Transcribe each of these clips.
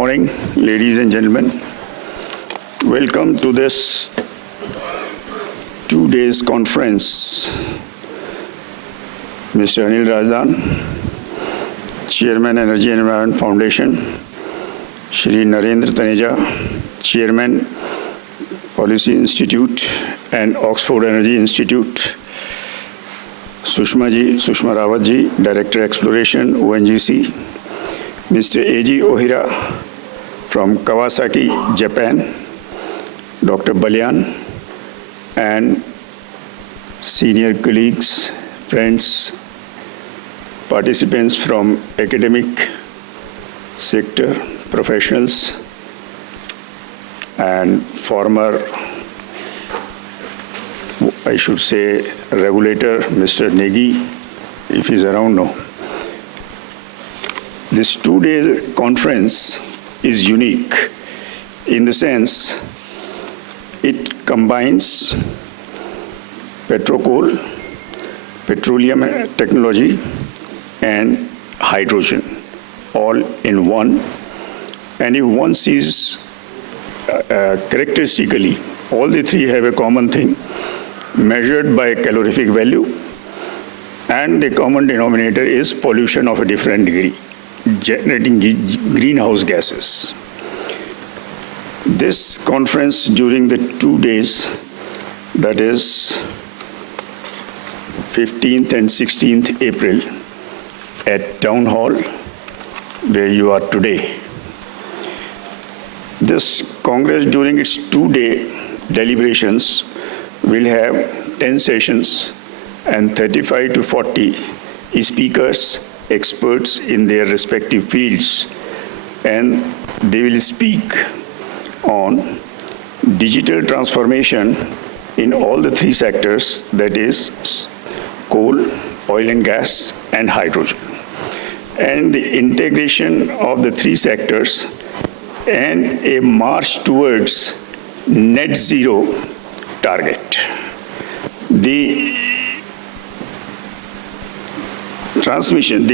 morning, ladies and gentlemen. Welcome to this 2 days conference. Mr. Anil Rajdan, Chairman, Energy and Environment Foundation, Shri Narendra Taneja, Chairman, Policy Institute and Oxford Energy Institute, Sushma Rawat ji, Director Exploration, ONGC, Mr. A.G. Ohira from Kawasaki, Japan, Dr. Balyan, and senior colleagues, friends, participants from academic sector, professionals, and former, I should say, regulator, Mr. Negi, if he's around now. This 2-day conference is unique in the sense it combines Petrocoal, petroleum technology, and hydrogen all in one. And if one sees characteristically, all the three have a common thing, measured by calorific value, and the common denominator is pollution of a different degree, generating greenhouse gases. This conference during the 2 days, that is 15th and 16th April at Town Hall, where you are today. This Congress during its 2-day deliberations will have 10 sessions and 35 to 40 speakers, experts in their respective fields, and they will speak on digital transformation in all the three sectors, that is coal, oil and gas, and hydrogen, and the integration of the three sectors and a march towards net zero target. The transition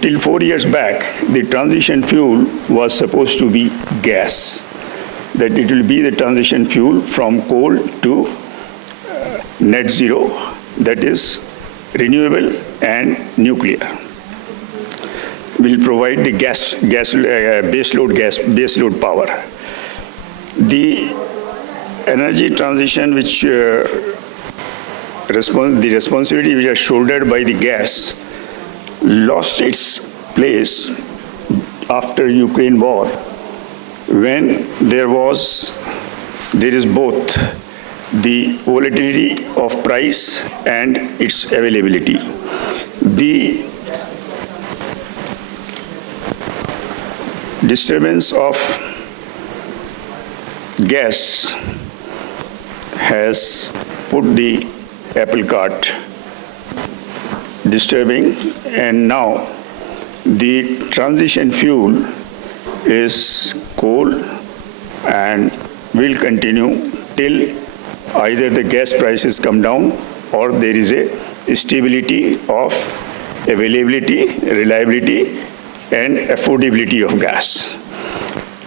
till 4 years back, the transition fuel was supposed to be gas, that it will be the transition fuel from coal to net zero, that is renewable and nuclear, will provide the baseload power. The energy transition, which the responsibility which is shouldered by the gas, lost its place after Ukraine war, when there is both the volatility of price and its availability. The disturbance of gas has put the apple cart disturbing, and now the transition fuel is coal and will continue till either the gas prices come down or there is a stability of availability, reliability, and affordability of gas.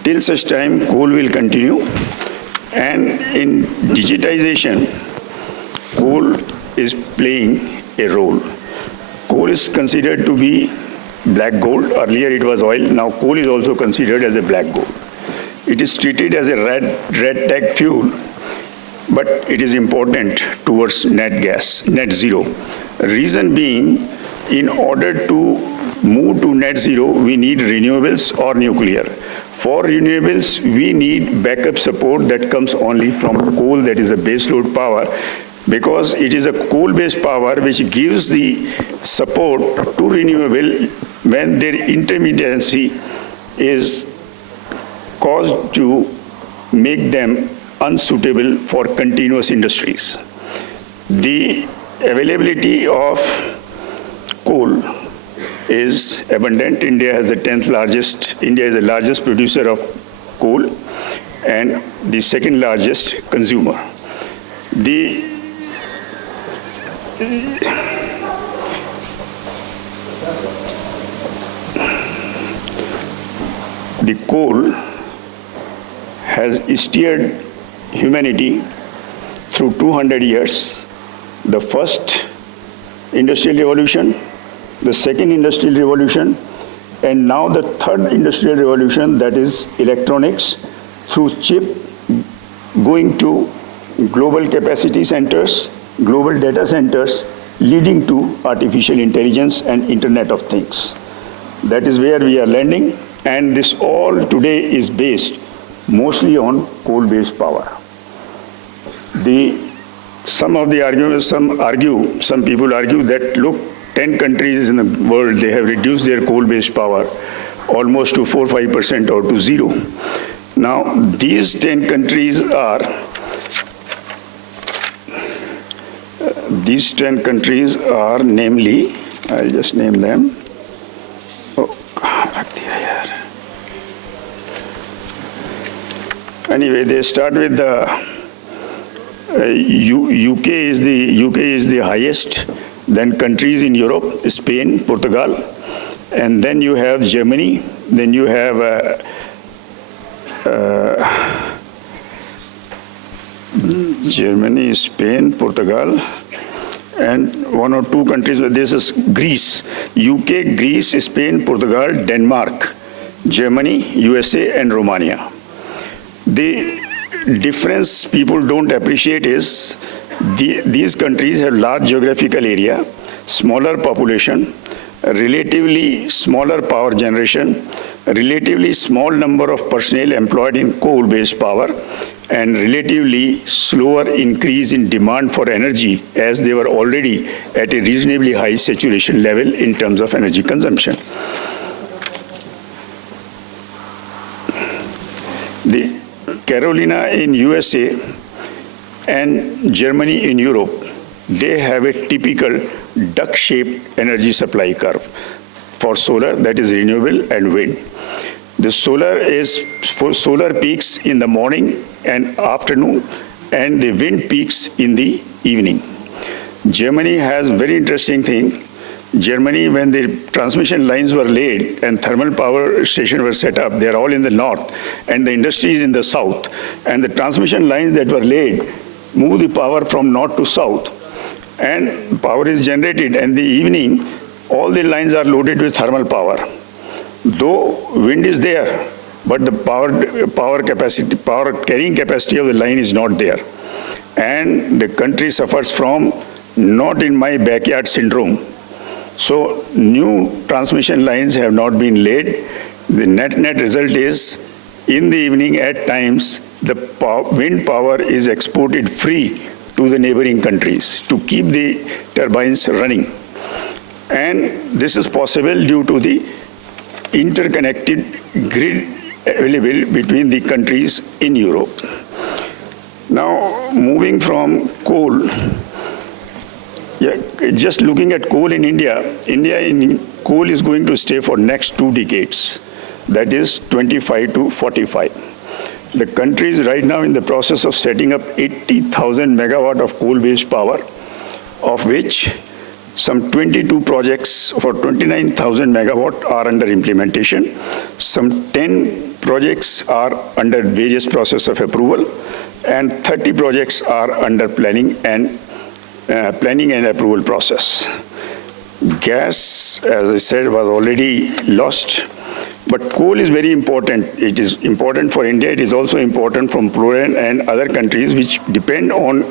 Till such time, coal will continue, and in digitization, coal is playing a role. Coal is considered to be black gold. Earlier it was oil. Now coal is also considered as a black gold. It is treated as a red tag fuel, but it is important towards net zero. Reason being, in order to move to net zero, we need renewables or nuclear. For renewables, we need backup support that comes only from coal, that is a baseload power, because it is a coal-based power which gives the support to renewable when their intermittency is caused to make them unsuitable for continuous industries. The availability of coal is abundant. India is the largest producer of coal and the second largest consumer. the coal has steered humanity through 200 years. The first industrial revolution, the second industrial revolution, and now the third industrial revolution, that is electronics, through chip going to global capacity centers, global data centers, leading to artificial intelligence and Internet of Things. That is where we are landing, and this all today is based mostly on coal-based power. Some people argue that, look, 10 countries in the world, they have reduced their coal-based power almost to 4-5% or to zero. Now, these 10 countries are namely, I'll just name them. Anyway, they start with the UK is the highest, then countries in Europe, Spain, Portugal, and then you have Germany, then you have Germany, Spain, Portugal, and one or two countries. This is Greece, UK, Greece, Spain, Portugal, Denmark, Germany, USA, and Romania. The difference people don't appreciate is these countries have large geographical area, smaller population, relatively smaller power generation, relatively small number of personnel employed in coal-based power, and relatively slower increase in demand for energy, as they were already at a reasonably high saturation level in terms of energy consumption. The Carolina in USA and Germany in Europe, they have a typical duck-shaped energy supply curve for solar, that is renewable, and wind. The solar is for solar peaks in the morning and afternoon, and the wind peaks in the evening. Germany has very interesting thing. Germany, when the transmission lines were laid and thermal power stations were set up, they are all in the north, and the industry is in the south. And the transmission lines that were laid move the power from north to south, and power is generated. And the evening, all the lines are loaded with thermal power. Though wind is there, but the power carrying capacity of the line is not there. And the country suffers from not in my backyard syndrome. So new transmission lines have not been laid. The net result is, in the evening at times, the wind power is exported free to the neighboring countries to keep the turbines running. And this is possible due to the interconnected grid available between the countries in Europe. Now, moving from coal, just looking at coal in India in coal is going to stay for next 2 decades, that is 25 to 45. The country is right now in the process of setting up 80,000 megawatt of coal-based power, of which some 22 projects for 29,000 megawatt are under implementation. Some 10 projects are under various process of approval, and 30 projects are under planning and approval process. Gas, as I said, was already lost, but coal is very important. It is important for India. It is also important from Poland and other countries which depend on,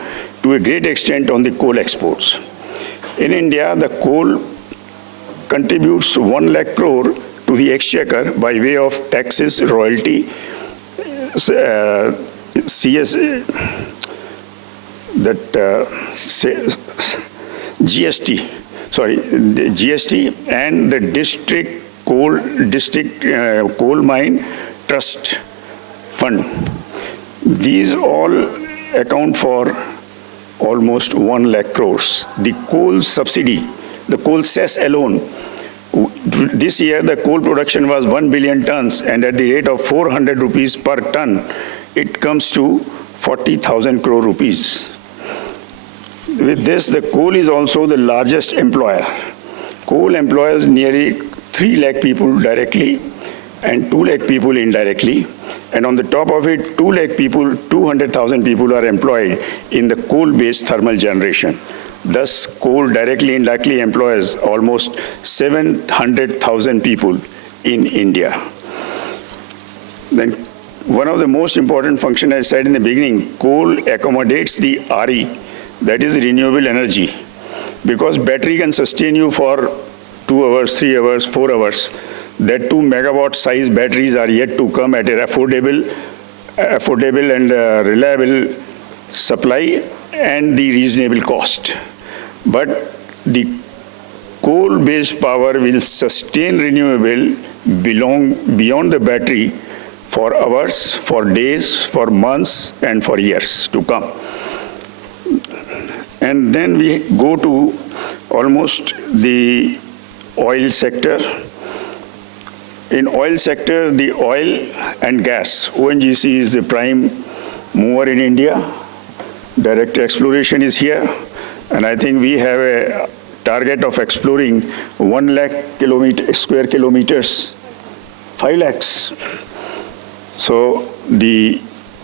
to a great extent, on the coal exports. In India, the coal contributes 1 lakh crore to the exchequer by way of taxes, royalty, GST, and the district coal mine trust fund. These all account for almost 1 lakh crores. The coal subsidy, the coal cess alone, this year the coal production was 1 billion tons, and at the rate of 400 rupees per ton, it comes to 40,000 crore rupees. With this, the coal is also the largest employer. Coal employs nearly 3 lakh people directly, and 2 lakh people indirectly. And on the top of it, 2 lakh people, 200,000 people are employed in the coal-based thermal generation. Thus, coal directly and indirectly employs almost 700,000 people in India. Then, one of the most important functions, I said in the beginning, coal accommodates the RE, that is renewable energy, because battery can sustain you for 2 hours, 3 hours, 4 hours. That 2 megawatt size batteries are yet to come at an affordable and reliable supply and the reasonable cost. But the coal-based power will sustain renewable beyond the battery for hours, for days, for months, and for years to come. And then we go to almost the oil sector. In oil sector, the oil and gas, ONGC is the prime mover in India. Direct exploration is here. And I think we have a target of exploring 1 lakh square kilometers, 5 lakhs. So the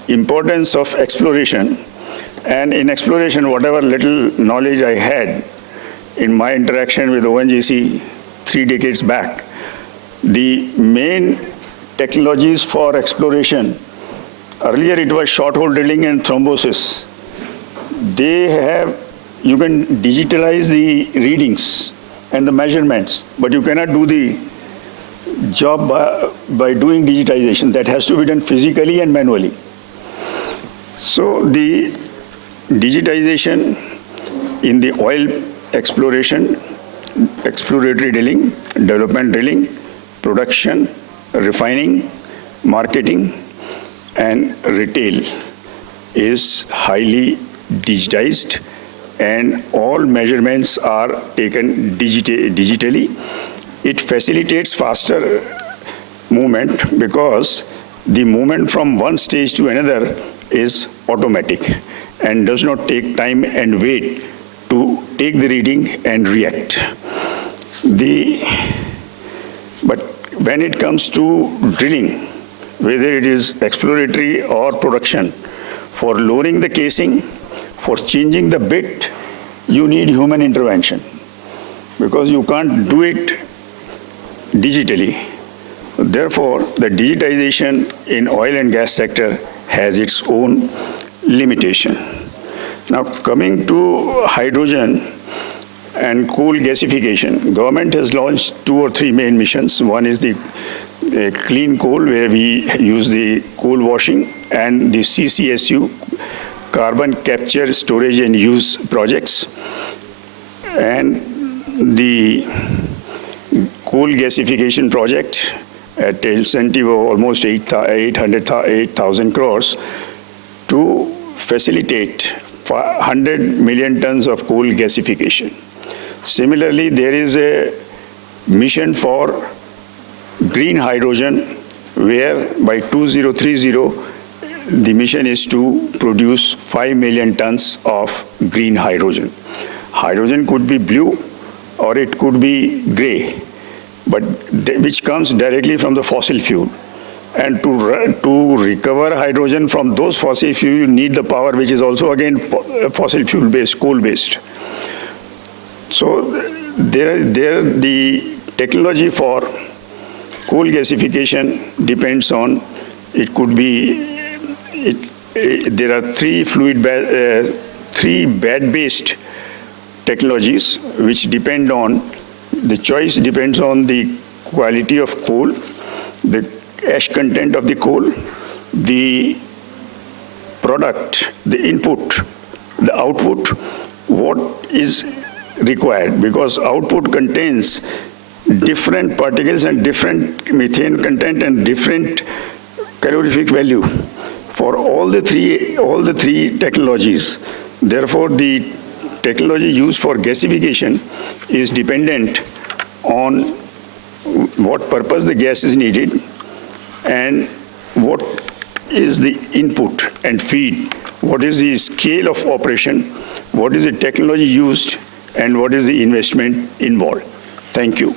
importance of exploration, and in exploration, whatever little knowledge I had in my interaction with ONGC 3 decades back, the main technologies for exploration, earlier it was short hole drilling and thrombosis. You can digitalize the readings and the measurements, but you cannot do the job by doing digitization. That has to be done physically and manually. So the digitization in the oil exploration, exploratory drilling, development drilling, production, refining, marketing, and retail is highly digitized, and all measurements are taken digitally. It facilitates faster movement because the movement from one stage to another is automatic and does not take time and wait to take the reading and react. But when it comes to drilling, whether it is exploratory or production, for lowering the casing, for changing the bit, you need human intervention because you can't do it digitally. Therefore, the digitization in oil and gas sector has its own limitation. Now, coming to hydrogen and coal gasification, government has launched 2 or 3 main missions. One is the clean coal, where we use the coal washing, and the CCSU, carbon capture, storage and use projects, and the coal gasification project at incentive of almost 8,000 crores to facilitate 100 million tons of coal gasification. Similarly, there is a mission for green hydrogen, where by 2030, the mission is to produce 5 million tons of green hydrogen. Hydrogen could be blue or it could be gray, but which comes directly from the fossil fuel. And to recover hydrogen from those fossil fuel, you need the power, which is also again fossil fuel based, coal based. So the technology for coal gasification depends on, it could be, there are 3 bed-based technologies which depend on, the choice depends on the quality of coal, the ash content of the coal, the product, the input, the output, what is required, because output contains different particles and different methane content and different calorific value for all the three technologies. Therefore, the technology used for gasification is dependent on what purpose the gas is needed and what is the input and feed, what is the scale of operation, what is the technology used, and what is the investment involved. Thank you.